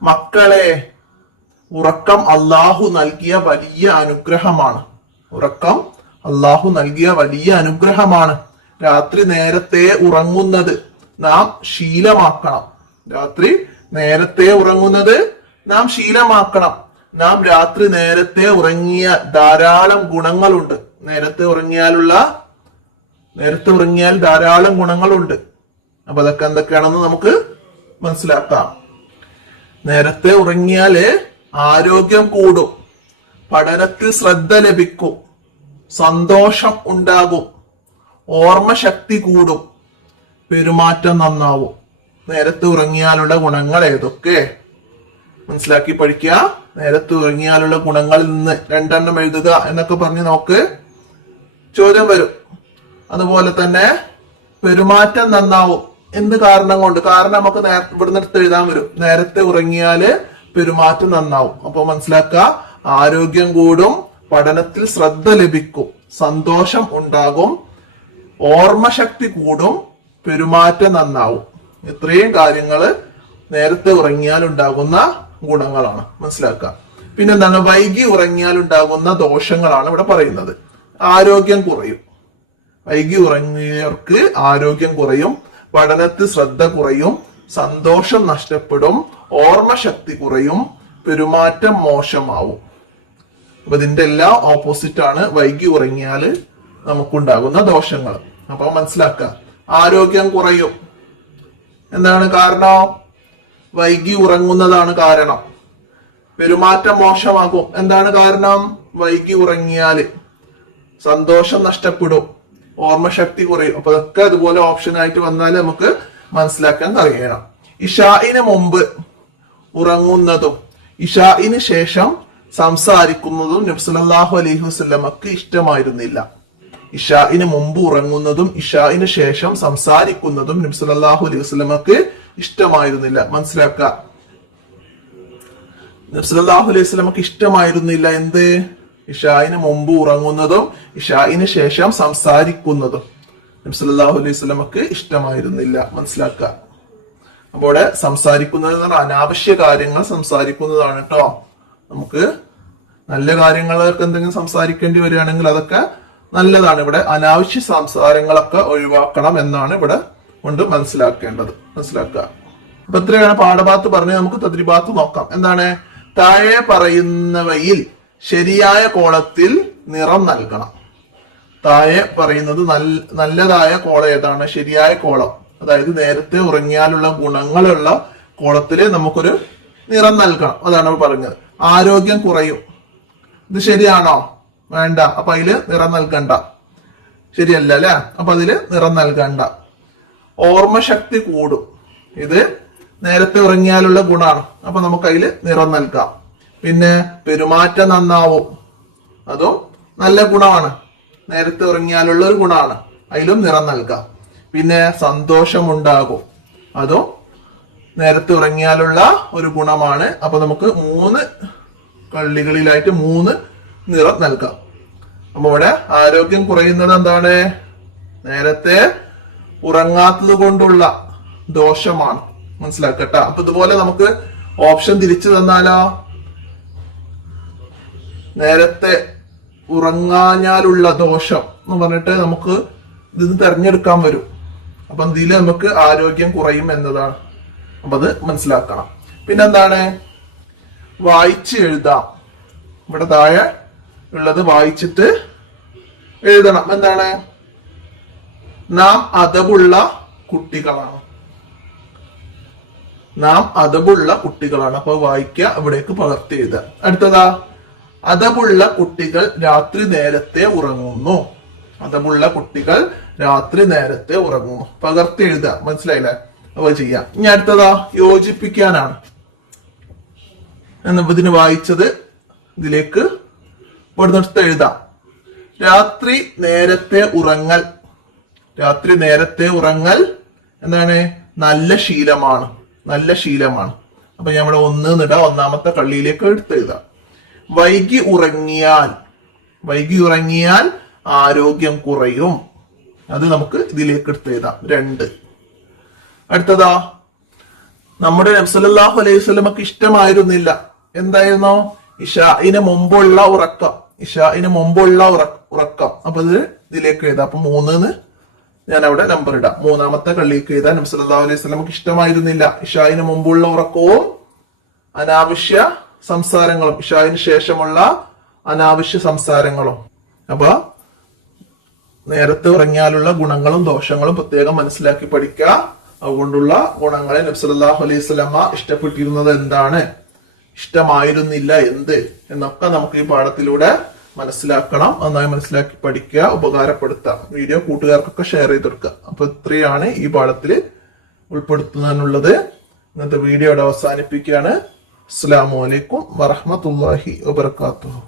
മക്കളെ, ഉറക്കം അള്ളാഹു നൽകിയ വലിയ അനുഗ്രഹമാണ്. ഉറക്കം അള്ളാഹു നൽകിയ വലിയ അനുഗ്രഹമാണ്. രാത്രി നേരത്തെ ഉറങ്ങുന്നത് നാം ശീലമാക്കണം. രാത്രി നേരത്തെ ഉറങ്ങുന്നത് നാം ശീലമാക്കണം. നാം രാത്രി നേരത്തെ ഉറങ്ങിയ ധാരാളം ഗുണങ്ങളുണ്ട്. നേരത്തെ ഉറങ്ങിയാൽ ധാരാളം ഗുണങ്ങളുണ്ട്. അപ്പൊ അതൊക്കെ എന്തൊക്കെയാണെന്ന് നമുക്ക് മനസ്സിലാക്കാം. നേരത്തെ ഉറങ്ങിയാല് ആരോഗ്യം കൂടും, പഠനത്തിൽ ശ്രദ്ധ ലഭിക്കും, സന്തോഷം ഉണ്ടാകും, ഓർമ്മശക്തി കൂടും, പെരുമാറ്റം നന്നാവും. നേരത്തെ ഉറങ്ങിയാലുള്ള ഗുണങ്ങൾ ഏതൊക്കെ മനസ്സിലാക്കി പഠിക്കുക. നേരത്തെ ഉറങ്ങിയാലുള്ള ഗുണങ്ങളിൽ നിന്ന് 2 എഴുതുക എന്നൊക്കെ പറഞ്ഞ് നമുക്ക് ചോദ്യം വരും. അതുപോലെ തന്നെ പെരുമാറ്റം നന്നാവും. എന്ത് കാരണം കൊണ്ട്? കാരണം നമുക്ക് ഇവിടുന്ന് എടുത്ത് എഴുതാൻ വരും. നേരത്തെ ഉറങ്ങിയാല് പെരുമാറ്റം നന്നാവും. അപ്പൊ മനസ്സിലാക്കുക, ആരോഗ്യം കൂടും, പഠനത്തിൽ ശ്രദ്ധ ലഭിക്കും, സന്തോഷം ഉണ്ടാകും, ഓർമ്മശക്തി കൂടും, പെരുമാറ്റം നന്നാവും. ഇത്രയും കാര്യങ്ങള് നേരത്തെ ഉറങ്ങിയാൽ ഉണ്ടാകുന്ന ഗുണങ്ങളാണ്. മനസ്സിലാക്കുക. പിന്നെന്താണ്? വൈകി ഉറങ്ങിയാൽ ഉണ്ടാകുന്ന ദോഷങ്ങളാണ് ഇവിടെ പറയുന്നത്. ആരോഗ്യം കുറയും. വൈകി ഉറങ്ങിയവർക്ക് ആരോഗ്യം കുറയും, പഠനത്തിൽ ശ്രദ്ധ കുറയും, സന്തോഷം നഷ്ടപ്പെടും, ഓർമ്മശക്തി കുറയും, പെരുമാറ്റം മോശമാവും. അപ്പൊ ഇതിന്റെ എല്ലാം ഓപ്പോസിറ്റ് ആണ് വൈകി ഉറങ്ങിയാൽ നമുക്കുണ്ടാകുന്ന ദോഷങ്ങൾ. അപ്പൊ മനസ്സിലാക്കുക, ആരോഗ്യം കുറയും. എന്താണ് കാരണം? വൈകി ഉറങ്ങുന്നതാണ് കാരണം. പെരുമാറ്റം മോശമാകും. എന്താണ് കാരണം? വൈകി ഉറങ്ങിയാല് സന്തോഷം നഷ്ടപ്പെടും, ഓർമ്മശക്തി കുറയും. അപ്പൊ അതൊക്കെ അതുപോലെ ഓപ്ഷൻ ആയിട്ട് വന്നാൽ നമുക്ക് മനസ്സിലാക്കാൻ കഴിയണം. ഇശാഇന് മുമ്പ് ഉറങ്ങുന്നതും ഇശാഇന് ശേഷം സംസാരിക്കുന്നതും നബി സല്ലല്ലാഹു അലൈഹി വസല്ലമക്ക് ഇഷ്ടമായിരുന്നില്ല. ഇശാഇന് മുമ്പ് ഉറങ്ങുന്നതും ഇശാഇന് ശേഷം സംസാരിക്കുന്നതും നബി സല്ലല്ലാഹു അലൈഹി വസല്ലമക്ക് ഇഷ്ടമായിരുന്നില്ല. മനസ്സിലാക്കുക, നബി സല്ലല്ലാഹു അലൈഹി വസല്ലമക്ക് ഇഷ്ടമായിരുന്നില്ല എന്ത്? ഇശാഇന് മുമ്പ് ഉറങ്ങുന്നതും ഇശാഇന് ശേഷം സംസാരിക്കുന്നതും നബി സല്ലല്ലാഹു അലൈഹി വസല്ലമക്ക് ഇഷ്ടമായിരുന്നില്ല. മനസ്സിലാക്കുക. അപ്പോൾ സംസാരിക്കുന്നത് എന്ന് പറഞ്ഞാൽ അനാവശ്യ കാര്യങ്ങൾ സംസാരിക്കുന്നതാണ് കേട്ടോ. നമുക്ക് നല്ല കാര്യങ്ങളൊക്കെ എന്തെങ്കിലും സംസാരിക്കേണ്ടി വരികയാണെങ്കിൽ അതൊക്കെ നല്ലതാണ്. ഇവിടെ അനാവശ്യ സംസാരങ്ങളൊക്കെ ഒഴിവാക്കണം എന്നാണ് ഇവിടെ കൊണ്ട് മനസ്സിലാക്കേണ്ടത്. മനസ്സിലാക്കുക. അപ്പൊ ഇത്രയാണ് പാഠഭാഗത്ത് പറഞ്ഞ് നമുക്ക് തദ്രിബാത്ത് നോക്കാം. എന്താണ്? താഴെ പറയുന്നവയിൽ ശരിയായ കോളത്തിൽ നിറം നൽകണം. താഴെ പറയുന്നത് നല്ലതായ കോളം ഏതാണ്? ശരിയായ കോളം, അതായത് നേരത്തെ ഉറങ്ങിയാലുള്ള ഗുണങ്ങളുള്ള കോളത്തില് നമുക്കൊരു നിറം നൽകണം. അതാണ് പറഞ്ഞത്. ആരോഗ്യം കുറയും. ഇത് ശരിയാണോ? വേണ്ട. അപ്പൊ അതില് നിറം നൽകണ്ട. ശരിയല്ല അല്ലെ? അപ്പൊ അതില് നിറം നൽകണ്ട. ഓർമ്മശക്തി കൂടും. ഇത് നേരത്തെ ഉറങ്ങിയാലുള്ള ഗുണമാണ്. അപ്പൊ നമുക്ക് അതില് നിറം നൽകാം. പിന്നെ പെരുമാറ്റം നന്നാവും. അതും നല്ല ഗുണമാണ്. നേരത്തെ ഉറങ്ങിയാലുള്ള ഒരു ഗുണമാണ്. അതിലും നിറം നൽകാം. പിന്നെ സന്തോഷമുണ്ടാകും. അതും നേരത്തെ ഉറങ്ങിയാലുള്ള ഒരു ഗുണമാണ്. അപ്പൊ നമുക്ക് 3 കള്ളികളിലായിട്ട് 3 നിറം നൽകാം. അപ്പൊ ഇവിടെ ആരോഗ്യം കുറയുന്നത് എന്താണ്? നേരത്തെ ഉറങ്ങാത്തത് കൊണ്ടുള്ള ദോഷമാണ്. മനസ്സിലാക്കട്ട. അപ്പൊ ഇതുപോലെ നമുക്ക് ഓപ്ഷൻ തിരിച്ചു തന്നാലോ? നേരത്തെ ഉറങ്ങാഞ്ഞാലുള്ള ദോഷം എന്ന് പറഞ്ഞിട്ട് നമുക്ക് ഇത് തെരഞ്ഞെടുക്കാൻ വരും. അപ്പൊ ഇതിൽ നമുക്ക് ആരോഗ്യം കുറയും എന്നതാണ്. അപ്പൊ അത് മനസ്സിലാക്കണം. പിന്നെന്താണ്? വായിച്ച് എഴുതാം. ഇവിടെ താഴെ ഉള്ളത് വായിച്ചിട്ട് എഴുതണം. എന്താണ്? നാം അദബുള്ള കുട്ടികളാണ്. നാം അദബുള്ള കുട്ടികളാണ്. അപ്പൊ വായിക്കുക, ഇവിടേക്ക് പകർത്തി എഴുതുക. അടുത്തതാ, അദബുള്ള കുട്ടികൾ രാത്രി നേരത്തെ ഉറങ്ങുന്നു. അദബുള്ള കുട്ടികൾ രാത്രി നേരത്തെ ഉറങ്ങുന്നു. പകർത്തി എഴുതുക. മനസ്സിലായില്ലേ? അപ്പൊ ചെയ്യാം. ഇനി അടുത്തതാ, യോജിപ്പിക്കാനാണ്. ഇതിന് വായിച്ചത് ഇതിലേക്ക് ഇവിടുന്ന് എഴുതാം. രാത്രി നേരത്തെ ഉറങ്ങൽ. രാത്രി നേരത്തെ ഉറങ്ങൽ എന്താണ്? നല്ല ശീലമാണ്. നല്ല ശീലമാണ്. അപ്പൊ നമ്മൾ 1 എന്നിടാം. ഒന്നാമത്തെ കള്ളിയിലേക്ക് എടുത്തെഴുതാം. വൈകി ഉറങ്ങിയാൽ ആരോഗ്യം കുറയും. അത് നമുക്ക് ഇതിലേക്ക് എടുത്തെഴുതാം. 2. അടുത്തതാ, നമ്മുടെ നബി സല്ലല്ലാഹു അലൈഹി വസല്ലമക്ക് ഇഷ്ടമായിരുന്നില്ല എന്തായിരുന്നു? ഇശാഇന് മുമ്പുള്ള ഉറക്കം. ഇശാഇന് മുമ്പുള്ള ഉറക്കം. അപ്പൊ ഇത് ഇതിലേക്ക് എഴുതാം. അപ്പൊ 3 ഞാൻ അവിടെ നമ്പർ ഇടാം. 3ാമത്തെ കള്ളിക്ക് എഴുതാൻ നബി സല്ലല്ലാഹു അലൈഹി വസല്ലമക്ക് ഇഷ്ടമായിരുന്നില്ല ഇശാഇന് മുമ്പുള്ള ഉറക്കവും അനാവശ്യ സംസാരങ്ങളും, ഇശാഇന് ശേഷമുള്ള അനാവശ്യ സംസാരങ്ങളും. അപ്പൊ നേരത്തെ ഉറങ്ങിയാലുള്ള ഗുണങ്ങളും ദോഷങ്ങളും പ്രത്യേകം മനസ്സിലാക്കി പഠിക്കുക. അതുകൊണ്ടുള്ള ഗുണങ്ങളെ നബി സല്ലല്ലാഹു അലൈഹി വസല്ലമ ഇഷ്ടപ്പെട്ടിരുന്നത് എന്താണ്, ഇഷ്ടമായിരുന്നില്ല എന്ത് എന്നൊക്കെ നമുക്ക് ഈ പാഠത്തിലൂടെ മനസ്സിലാക്കണം. നന്നായി മനസ്സിലാക്കി പഠിക്കുക, ഉപകാരപ്പെടുത്തുക. വീഡിയോ കൂട്ടുകാർക്കൊക്കെ ഷെയർ ചെയ്ത് കൊടുക്കുക. അപ്പൊ ഇത്രയാണ് ഈ പാഠത്തിൽ ഉൾപ്പെടുത്തുന്നതിനുള്ളത്. ഇന്നത്തെ വീഡിയോ അവസാനിപ്പിക്കുകയാണ്. അസ്സലാമു അലൈക്കും വറഹ്മത്തുള്ളാഹി വബറകാതുഹു.